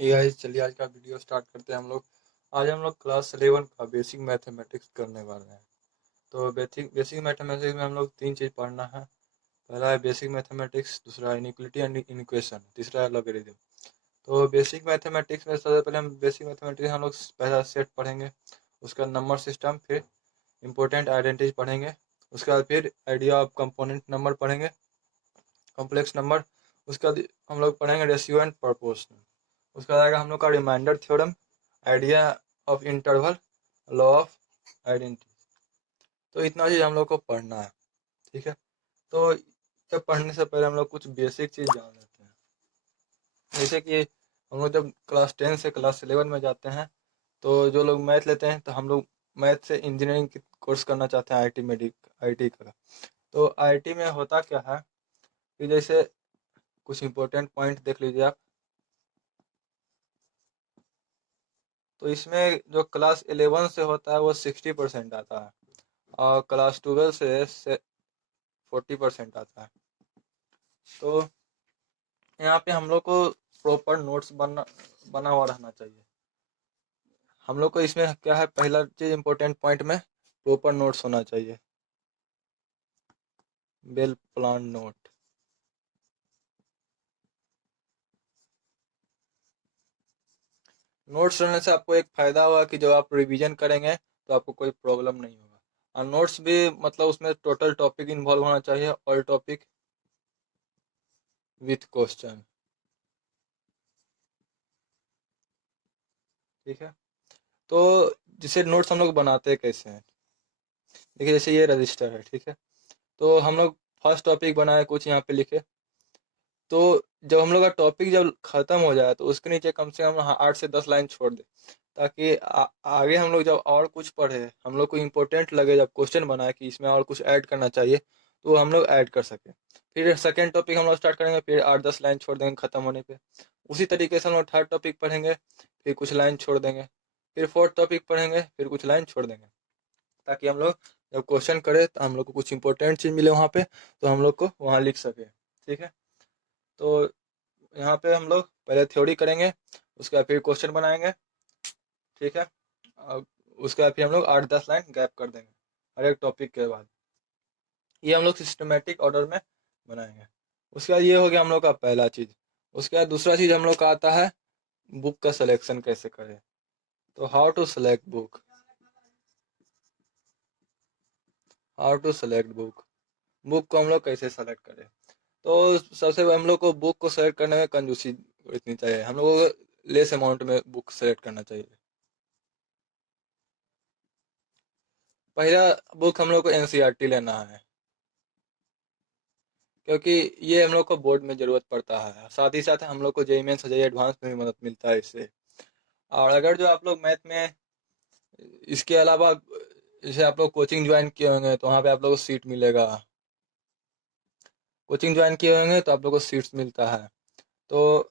ये गाइस, चलिए आज का वीडियो स्टार्ट करते हैं हम लोग। आज हम लोग क्लास 11 का बेसिक मैथमेटिक्स करने वाले हैं। तो बेसिक बेसिक मैथमेटिक्स में हम लोग तीन चीज़ पढ़ना है। पहला है बेसिक मैथमेटिक्स, दूसरा इनइक्वालिटी एंड इक्वेशन, तीसरा है लॉगरिथम। तो बेसिक मैथमेटिक्स में सबसे पहले हम बेसिक मैथमेटिक्स हम लोग पहला सेट पढ़ेंगे, उसका नंबर सिस्टम, फिर इंपॉर्टेंट आइडेंटिटीज पढ़ेंगे, उसके बाद फिर आइडिया ऑफ कंपोनेंट नंबर पढ़ेंगे, कॉम्प्लेक्स नंबर। उसके बाद हम लोग पढ़ेंगे रेशियो एंड प्रोपोर्शन। उसके बाद आएगा हम लोग का reminder theorem, idea of interval, law of identity. तो इतना चीज़ हम लोग को पढ़ना है, ठीक है। तो जब पढ़ने से पहले हम लोग कुछ बेसिक चीज़ जान लेते हैं। जैसे कि हम लोग जब क्लास 10 से क्लास 11 में जाते हैं, तो जो लोग मैथ लेते हैं, तो हम लोग मैथ से इंजीनियरिंग की कोर्स करना चाहते हैं, आईटी का। तो आईटी में होता क्या है कि जैसे कुछ इंपॉर्टेंट पॉइंट देख लीजिए आप। तो इसमें जो क्लास 11 से होता है वो 60% आता है, और क्लास 12 से 40% आता है। तो यहाँ पे हम लोग को प्रॉपर नोट्स बना बना हुआ रहना चाहिए। हम लोग को इसमें क्या है, पहला चीज इम्पोर्टेंट पॉइंट में प्रॉपर नोट्स होना चाहिए, वेल प्लान नोट। नोट्स रहने से आपको एक फायदा होगा कि जब आप रिवीजन करेंगे तो आपको कोई प्रॉब्लम नहीं होगा। और नोट्स भी मतलब उसमें टोटल टॉपिक इन्वॉल्व होना चाहिए, ऑल टॉपिक विथ क्वेश्चन, ठीक है। तो जिसे नोट्स हम लोग बनाते कैसे हैं, देखिए जैसे ये रजिस्टर है, ठीक है। तो हम लोग फर्स्ट टॉपिक बनाए, कुछ यहाँ पे लिखे। तो जब हम लोग का टॉपिक जब खत्म हो जाए तो उसके नीचे कम से कम 8 से 10 लाइन छोड़ दे, ताकि आगे हम लोग जब और कुछ पढ़े, हम लोग को इम्पोर्टेंट लगे, जब क्वेश्चन बनाए कि इसमें और कुछ ऐड करना चाहिए, तो हम लोग ऐड कर सके। फिर सेकेंड टॉपिक हम लोग स्टार्ट करेंगे, फिर 8-10 लाइन छोड़ देंगे खत्म होने पे। उसी तरीके से हम लोग थर्ड टॉपिक पढ़ेंगे, फिर कुछ लाइन छोड़ देंगे। फिर फोर्थ टॉपिक पढ़ेंगे, फिर कुछ लाइन छोड़ देंगे, ताकि हम लोग जब क्वेश्चन करें तो हम लोग को कुछ इंपॉर्टेंट चीज़ मिले वहाँ पे, तो हम लोग को वहाँ लिख सके, ठीक है। तो यहाँ पे हम लोग पहले थ्योरी करेंगे, उसके बाद फिर क्वेश्चन बनाएंगे, ठीक है। और उसके बाद फिर हम लोग 8-10 लाइन गैप कर देंगे हर एक टॉपिक के बाद। ये हम लोग सिस्टमेटिक ऑर्डर में बनाएंगे। उसके बाद ये हो गया हम लोग का पहला चीज़। उसके बाद दूसरा चीज़ हम लोग का आता है, बुक का सिलेक्शन कैसे करें। तो how to select book, book को हम लोग कैसे सेलेक्ट करें। तो सबसे पहले हम लोग को बुक को सेलेक्ट करने में कंजूसी इतनी चाहिए, हम लोगों को लेस अमाउंट में बुक सेलेक्ट करना चाहिए। पहला बुक हम लोग को एनसीईआरटी लेना है, क्योंकि ये हम लोग को बोर्ड में ज़रूरत पड़ता है। साथ ही साथ हम लोग को जेईई मेंस और जेईई एडवांस में भी मदद मिलता है इससे। और अगर जो आप लोग मैथ में इसके अलावा जैसे आप लोग कोचिंग ज्वाइन किए होंगे, तो वहाँ पे आप लोग को सीट मिलेगा। कोचिंग ज्वाइन किए होंगे तो आप लोग को सीट्स मिलता है। तो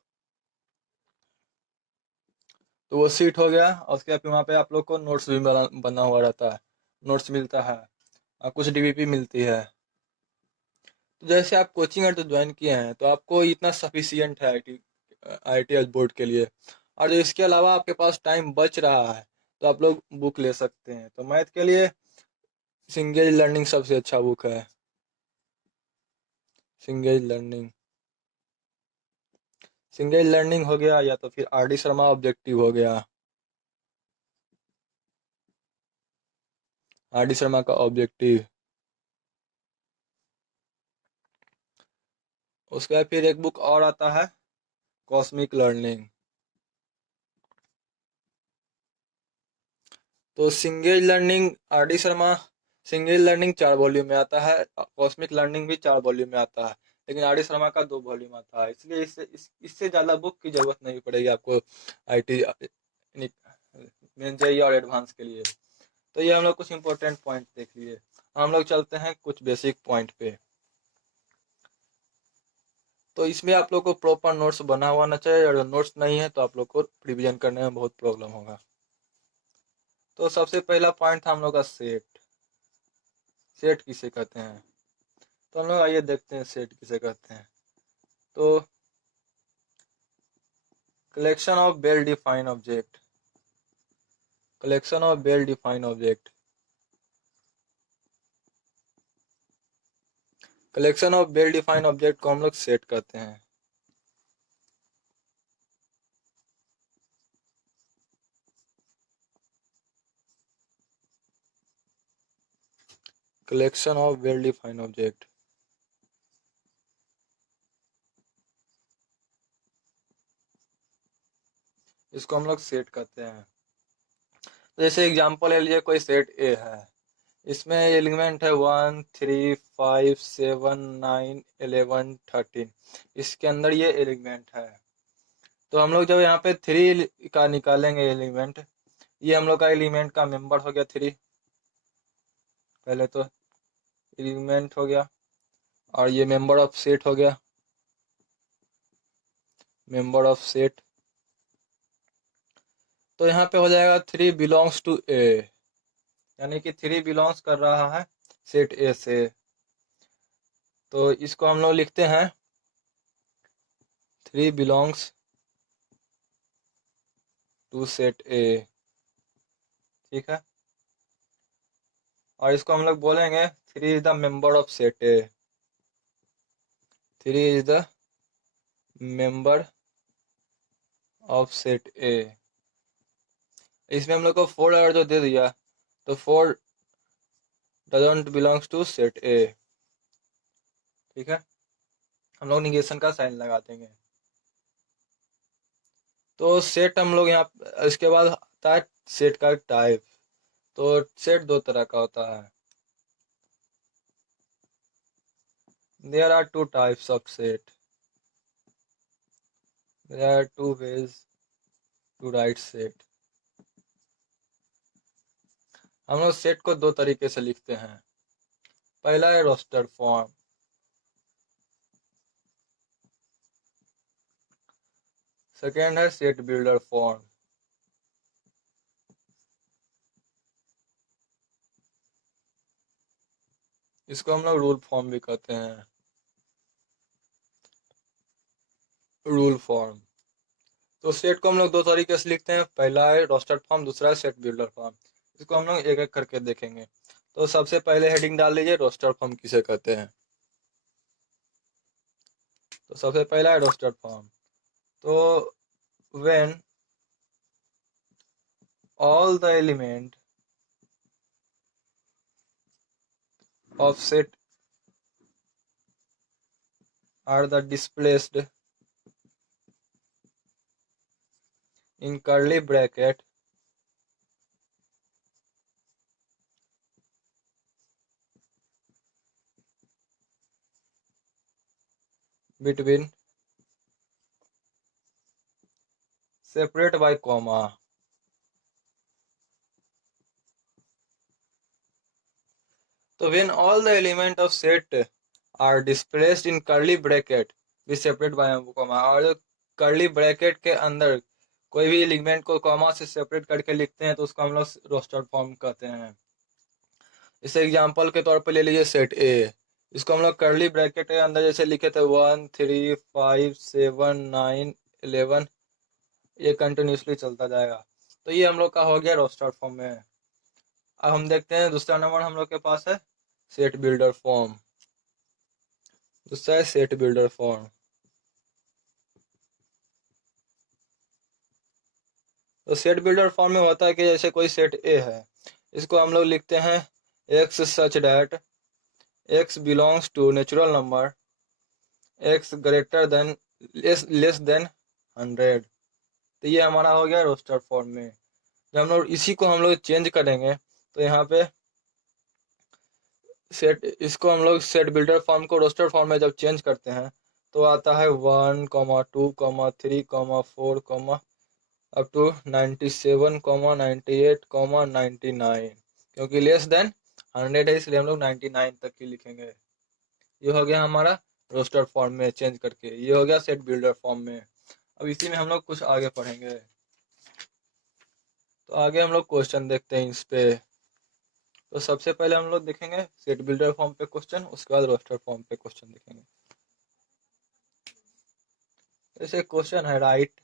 वो सीट हो गया, और उसके बाद फिर वहाँ पे आप लोग को नोट्स भी बना हुआ रहता है, नोट्स मिलता है, और कुछ डीवीपी मिलती है। तो जैसे आप कोचिंग अगर तो ज्वाइन किए हैं, तो आपको इतना सफिशियंट है आईटीएस बोर्ड के लिए। और जो इसके अलावा आपके पास टाइम बच रहा है, तो आप लोग बुक ले सकते हैं। तो मैथ के लिए सिंगेज लर्निंग सबसे अच्छा बुक है, सिंगेज लर्निंग। सिंगेज लर्निंग हो गया, या तो फिर आर डी शर्मा ऑब्जेक्टिव हो गया, आर डी शर्मा का ऑब्जेक्टिव। उसके बाद फिर एक बुक और आता है, कॉस्मिक लर्निंग। तो सिंगेज learning, R D Sharma, सिंगेज learning 4 volume में आता है, कॉस्मिक लर्निंग भी 4 वॉल्यूम में आता है। लेकिन आर डी शर्मा का 2 वॉल्यूम आता है, इसलिए इससे ज़्यादा बुक की जरूरत नहीं पड़ेगी आपको आई टी मेन जेईई और एडवांस के लिए। तो ये हम लोग कुछ इंपॉर्टेंट पॉइंट देख लिए। हम लोग चलते हैं कुछ बेसिक पॉइंट पे। तो इसमें आप लोग को प्रॉपर नोट्स बना हुआ ना चाहिए, और नोट्स नहीं है तो आप लोग को रिवीजन करने में बहुत प्रॉब्लम होगा। तो सबसे पहला पॉइंट था हम लोग का सेट। सेट किसे कहते हैं, तो हम लोग आइए देखते हैं सेट किसे कहते हैं। तो collection of well defined object, collection of well defined object, collection of well defined object को हम लोग सेट करते हैं। Collection of well defined object, इसको हम लोग सेट करते हैं। तो जैसे एग्जांपल ले लीजिए, कोई सेट ए है, इसमें एलिमेंट है 1 3 5 7 9 11 13, इसके अंदर ये एलिमेंट है। तो हम लोग जब यहाँ पे 3 का निकालेंगे एलिमेंट, ये हम लोग का एलिमेंट का मेंबर हो गया 3, पहले तो एलिमेंट हो गया, और ये मेंबर ऑफ सेट हो गया, मेंबर ऑफ सेट। तो यहाँ पे हो जाएगा 3 बिलोंग्स टू ए, यानी कि 3 बिलोंग्स कर रहा है सेट ए से। तो इसको हम लोग लिखते हैं 3 बिलोंग्स टू सेट ए, ठीक है। और इसको हम लोग बोलेंगे 3 is the member of set A, 3 is the member of set ए। इसमें हम लोग को 4 अगर जो दे दिया, तो 4 doesn't belongs to set A, ठीक है। हम लोग निगेशन का साइन लगा देंगे। तो सेट हम लोग यहाँ, इसके बाद आता है सेट का टाइप। तो सेट 2 तरह का होता है। There are 2 types of set, there are 2 ways to write set. हम लोग सेट को 2 तरीके से लिखते हैं। पहला है रोस्टर फॉर्म, सेकेंड है सेट बिल्डर फॉर्म। इसको हम लोग रूल फॉर्म भी कहते हैं, रूल फॉर्म। तो सेट को हम लोग 2 तरीके से लिखते हैं, पहला है रोस्टर फॉर्म, दूसरा है सेट बिल्डर फॉर्म। इसको हम लोग एक एक करके देखेंगे। तो सबसे पहले हेडिंग डाल लीजिए, रोस्टर फॉर्म किसे कहते हैं। तो सबसे पहला है रोस्टर फॉर्म। तो when all the element of set are the displaced in curly bracket between separate by comma, तो when all the element of set are displaced in curly bracket with separate by comma, और curly bracket के अंदर कोई भी element को comma से separate करके लिखते हैं, तो उसको हम लोग रोस्टर फॉर्म कहते हैं। इसे एग्जांपल के तौर पे ले लीजिए सेट ए, इसको हम लोग कर्ली ब्रैकेट के अंदर जैसे लिखे थे 1 3 5 7 9 11, ये कंटिन्यूसली चलता जाएगा। तो ये हम लोग का हो गया रोस्टर फॉर्म में। अब हम देखते हैं दूसरा नंबर हम लोग के पास है सेट बिल्डर फॉर्म। दूसरा है सेट बिल्डर फॉर्म। तो सेट बिल्डर फॉर्म में होता है कि जैसे कोई सेट ए है, इसको हम लोग लिखते हैं x such that x belongs to natural number x greater than less than 100। तो ये हमारा हो गया रोस्टर फॉर्म में। जब हम लोग इसी को हम लोग चेंज करेंगे, तो यहाँ पे सेट, इसको हम लोग सेट बिल्डर फॉर्म को रोस्टर फॉर्म में जब चेंज करते हैं, तो आता है 1 2 3 4 अप टू 97 98 99, क्योंकि लेस देन 100 है, इसलिए हम लोग 99 तक ही लिखेंगे। ये हो गया हमारा रोस्टर फॉर्म में चेंज करके। ये हो गया सेट बिल्डर फॉर्म में। अब इसी में हम लोग कुछ आगे पढ़ेंगे। तो आगे हम लोग क्वेश्चन देखते हैं इस पे। तो सबसे पहले हम लोग देखेंगे सेट बिल्डर फॉर्म पे क्वेश्चन, उसके बाद रोस्टर फॉर्म पे क्वेश्चन देखेंगे। जैसे क्वेश्चन है write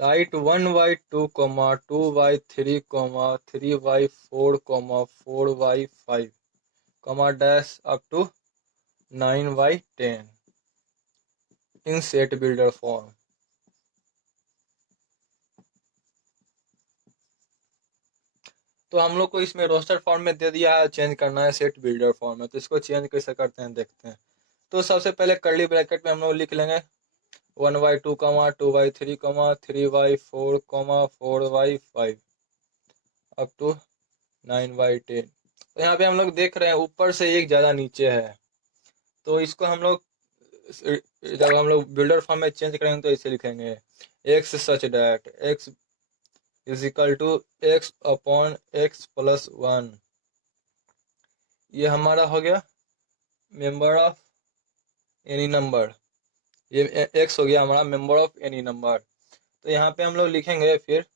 write 1y2 comma 2y3 comma 3y4 comma 4y5 comma dash up to 9y10 in set builder form. तो हम लोग को इसमें रोस्टर फॉर्म में दे दिया है, चेंज करना है सेट बिल्डर फॉर्म में। तो इसको चेंज कैसे करते हैं देखते हैं। तो सबसे पहले कर्ली ब्रैकेट में हम लोग लिख लेंगे 1y2 comma 2y3 comma 3y4 comma 4y5 up to 9y10। तो यहाँ पे हम लोग देख रहे हैं ऊपर से एक ज़्यादा नीचे है, तो इसको हम लोग जब हम लोग बिल्डर फॉर्म में चेंज करेंगे तो इसे लिखेंगे x such that x is equal to x upon x plus 1। ये हमारा हो गया मेंबर ऑफ एनी नंबर, ये एक्स हो गया हमारा मेंबर ऑफ एनी नंबर। तो यहाँ पे हम लोग लिखेंगे फिर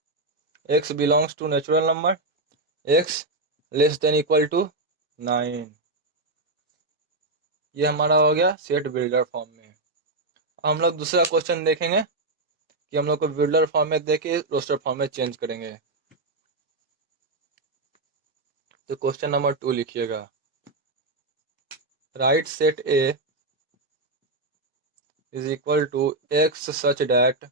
x belongs to natural number, x less than equal to 9। ये हमारा हो गया सेट बिल्डर फॉर्म में। हम लोग दूसरा क्वेश्चन देखेंगे कि हम लोग को बिल्डर फॉर्म में देके रोस्टर फॉर्म में चेंज करेंगे। तो क्वेश्चन नंबर 2 लिखिएगा, write set A is equal to x such that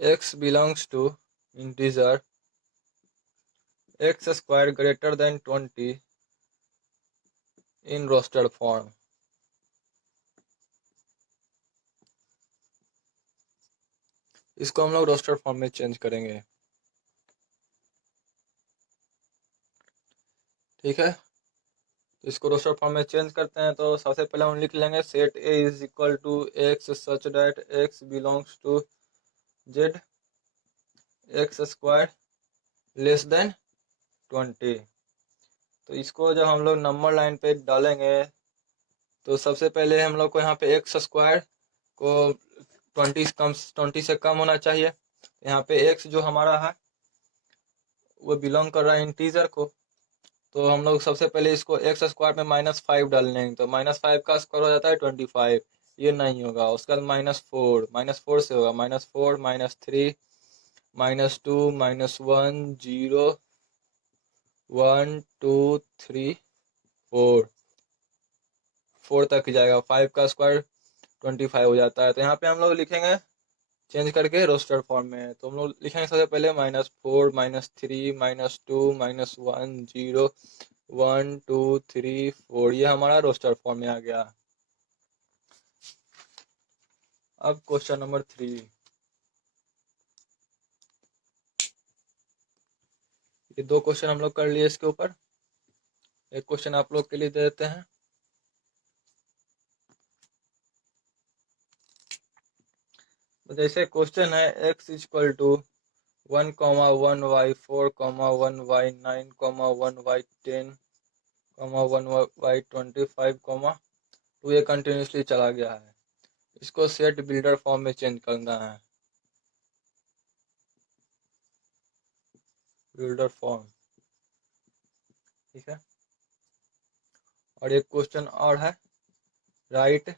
x belongs to integer x square greater than 20 in roster form. इसको हम लोग रोस्टेड फॉर्म में चेंज करेंगे, ठीक है। तो इसको रोस्टर फॉर्म में चेंज करते हैं। तो सबसे पहले हम लिख लेंगे set A is equal to x such that x belongs to Z x square less than 20। तो इसको जब हम लोग नंबर लाइन पे डालेंगे तो सबसे पहले हम लोग को यहाँ पे एक्स स्क्वायर को 20 से कम होना चाहिए। यहाँ पे एक्स जो हमारा है वो बिलोंग कर रहा है इंटीजर को। तो हम लोग सबसे पहले इसको एक्स स्क्वायर में -5 डाल लेंगे, तो -5 का स्क्वायर हो जाता है 25। ये नहीं होगा, उसके बाद -4 से होगा -4 -3 -2 -1 0 1 2 3 4 4 तक जाएगा। 5 का स्क्वायर 25 हो जाता है। तो यहाँ पे हम लोग लिखेंगे चेंज करके रोस्टर फॉर्म में। तो हम लोग लिखेंगे सबसे पहले -4 -3 -2 -1 0 1 2 3 4। ये हमारा रोस्टर फॉर्म में आ गया। अब क्वेश्चन नंबर 3, ये दो क्वेश्चन हम लोग कर लिए इसके ऊपर। एक क्वेश्चन आप लोग के लिए दे देते हैं। तो जैसे क्वेश्चन है x equal to 1,1y4, 1y9, 1y10, 1y25, 2 ये कंटिन्यूसली चला गया है। इसको सेट बिल्डर फॉर्म में चेंज करना है, बिल्डर फॉर्म, ठीक है। और एक क्वेश्चन और है, right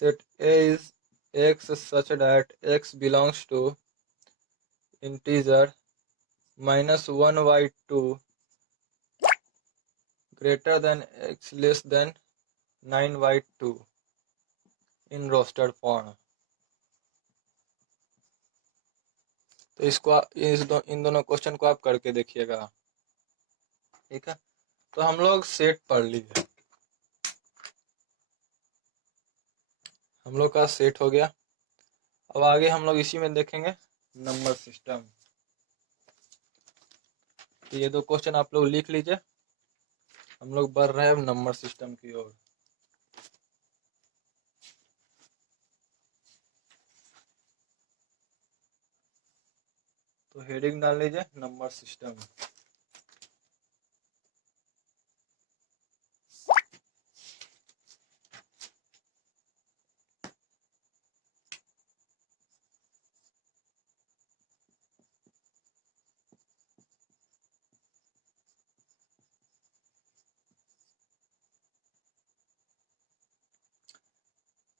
set a is x such that x belongs to integer -1y2 greater than x less than 9y2 in rostered form। तो इसको इन दोनों क्वेश्चन को आप करके देखिएगा, ठीक है। तो हम लोग सेट पढ़ लीजिए, हम लोग का सेट हो गया। अब आगे हम लोग इसी में देखेंगे नंबर सिस्टम। तो ये दो क्वेश्चन आप लोग लिख लीजिए, हम लोग बढ़ रहे हैं नंबर सिस्टम की ओर। तो हेडिंग डाल लीजिए नंबर सिस्टम।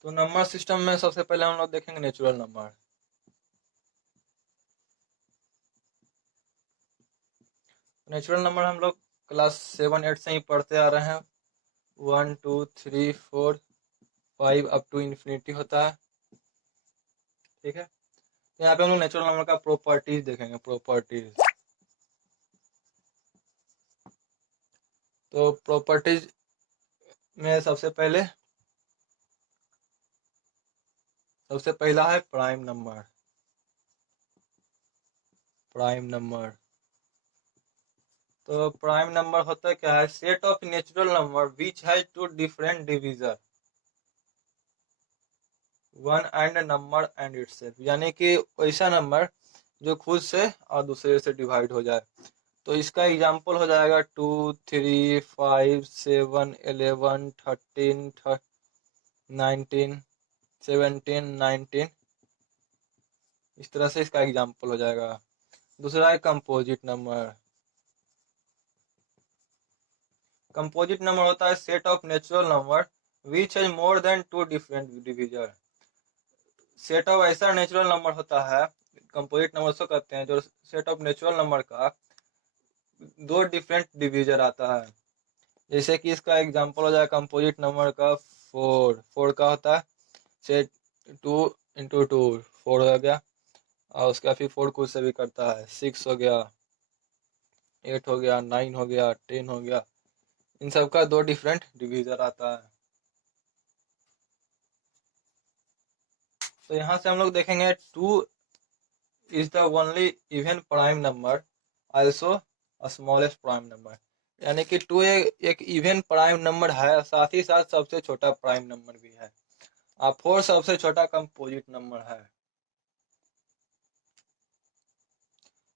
तो नंबर सिस्टम में सबसे पहले हम लोग देखेंगे नेचुरल नंबर। नेचुरल नंबर हम लोग क्लास 7-8 से ही पढ़ते आ रहे हैं। 1 2 3 4 5 अप टू इन्फिनिटी होता है। ठीक है, यहाँ पे हम लोग नेचुरल नंबर का प्रॉपर्टीज देखेंगे। प्रॉपर्टीज, तो प्रॉपर्टीज में सबसे पहला है प्राइम नंबर। प्राइम नंबर, तो प्राइम नंबर होता है क्या है? Set of natural number which has two different divisor, one and number and itself, यानी कि ऐसा नंबर जो खुद से और दूसरे से डिवाइड हो जाए। तो इसका एग्जांपल हो जाएगा 2 3 5 7 11 13 19 17 19, इस तरह से इसका एग्जांपल हो जाएगा। दूसरा है कंपोजिट नंबर। कंपोजिट नंबर होता है set of natural number which has more than 2 different divisor. Set of ऐसा नेचुरल नंबर होता है, कंपोजिट नंबर उसको कहते हैं, जो सेट ऑफ नेचुरल नंबर का 2 डिफरेंट डिवीजर आता है। जैसे कि इसका एग्जांपल हो जाए कंपोजिट नंबर का 4। 4 का होता है सेट 2 इंटू 2 4 हो गया, और उसका फिर 4 खुद से भी करता है। 6 हो गया, 8 हो गया, 9 हो गया, 10 हो गया, इन सब का 2 डिफरेंट डिवीजर आता है। तो यहाँ से हम लोग देखेंगे 2 is the only even prime number, also smallest prime number, यानी कि 2 एक इवन प्राइम नंबर है, साथ ही साथ सबसे छोटा प्राइम नंबर भी है। और 4 सबसे छोटा कंपोजिट नंबर है।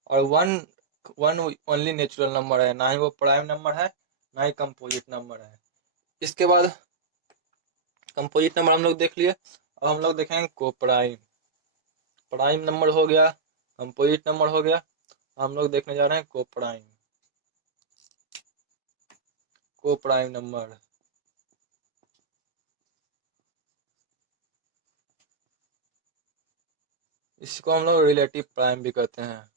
और 1 ओनली नेचुरल नंबर है, ना ही वो प्राइम नंबर है, ना ही कंपोजिट नंबर है। इसके बाद कंपोजिट नंबर हम लोग देख लिए, अब हम लोग देखेंगे को प्राइम। प्राइम नंबर हो गया, कंपोजिट नंबर हो गया, हम लोग देखने जा रहे हैं को प्राइम। को प्राइम नंबर, इसको हम लोग रिलेटिव प्राइम भी कहते हैं।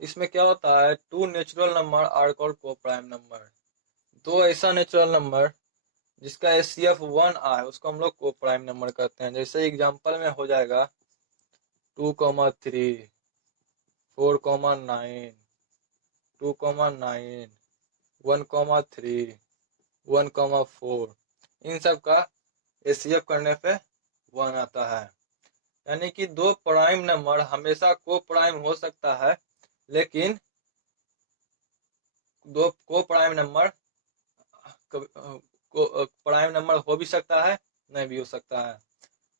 इसमें क्या होता है, 2 नेचुरल नंबर आर कॉल्ड को प्राइम नंबर। 2 ऐसा नेचुरल नंबर जिसका एचसीएफ 1 आए उसको हम लोग को प्राइम नंबर कहते हैं। जैसे एग्जांपल में हो जाएगा 2, 3, 4, 9, 2, 9, 1, 3, 1, 4, इन सब का एचसीएफ करने पे 1 आता है। यानी कि 2 प्राइम नंबर हमेशा को प्राइम हो सकता है, लेकिन 2 को प्राइम नंबर प्राइम नंबर हो भी सकता है, नहीं भी हो सकता है।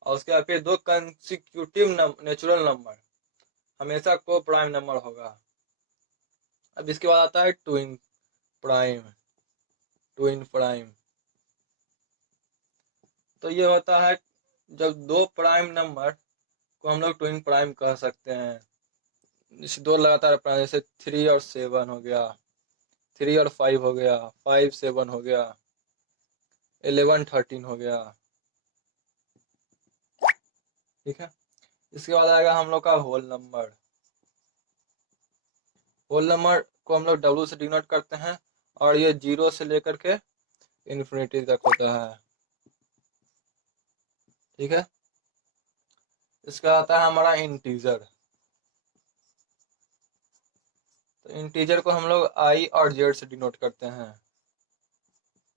और उसके बाद फिर 2 कंसिक्यूटिव नेचुरल नंबर हमेशा को प्राइम नंबर होगा। अब इसके बाद आता है ट्विन प्राइम। ट्विन प्राइम, तो ये होता है जब 2 प्राइम नंबर को हम लोग ट्विन प्राइम कह सकते हैं। जैसे 2 लगातार प्राइम, जैसे 3 और 7 हो गया, 3 और 5 हो गया, 5 7 हो गया, 11 13 हो गया। ठीक है, इसके बाद आएगा हम लोग का होल नंबर। होल नंबर को हम लोग डब्ल्यू से डिनोट करते हैं, और ये 0 से लेकर के इन्फिनिटी तक होता है। ठीक है, इसका आता है हमारा इंटीजर। तो इंटीजर को हम लोग आई और जेड से डिनोट करते हैं।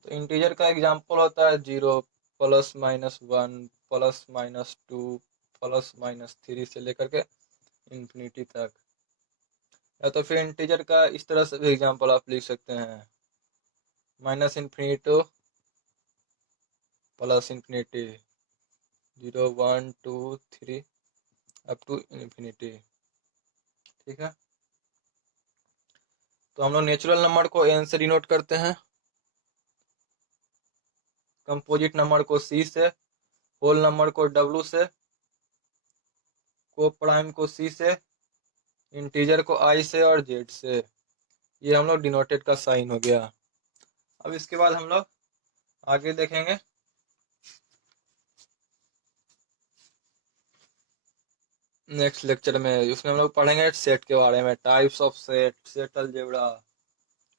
तो इंटीजर का एग्जांपल होता है 0 plus minus 1 plus minus 2 plus minus 3 से लेकर के इन्फिनिटी तक। या तो फिर इंटीजर का इस तरह से भी एग्जांपल आप लिख सकते हैं, minus infinity plus infinity, 0 1 2 3 up to infinity. ठीक है, तो हम लोग नेचुरल नंबर को एन से डिनोट करते हैं, कंपोजिट नंबर को सी से, होल नंबर को डब्ल्यू से, को प्राइम को सी से, इंटीजर को आई से और जेड से। ये हम लोग डिनोटेड का साइन हो गया। अब इसके बाद हम लोग आगे देखेंगे नेक्स्ट लेक्चर में उसमें हम लोग पढ़ेंगे सेट के बारे में, types of set, set algebra,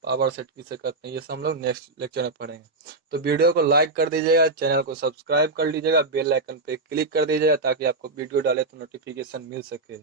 power set किसे कहते हैं, ये सब हम लोग नेक्स्ट लेक्चर में पढ़ेंगे। तो वीडियो को लाइक कर दीजिएगा, चैनल को सब्सक्राइब कर लीजिएगा, बेल आइकन पे क्लिक कर दीजिएगा ताकि आपको वीडियो डाले तो नोटिफिकेशन मिल सके।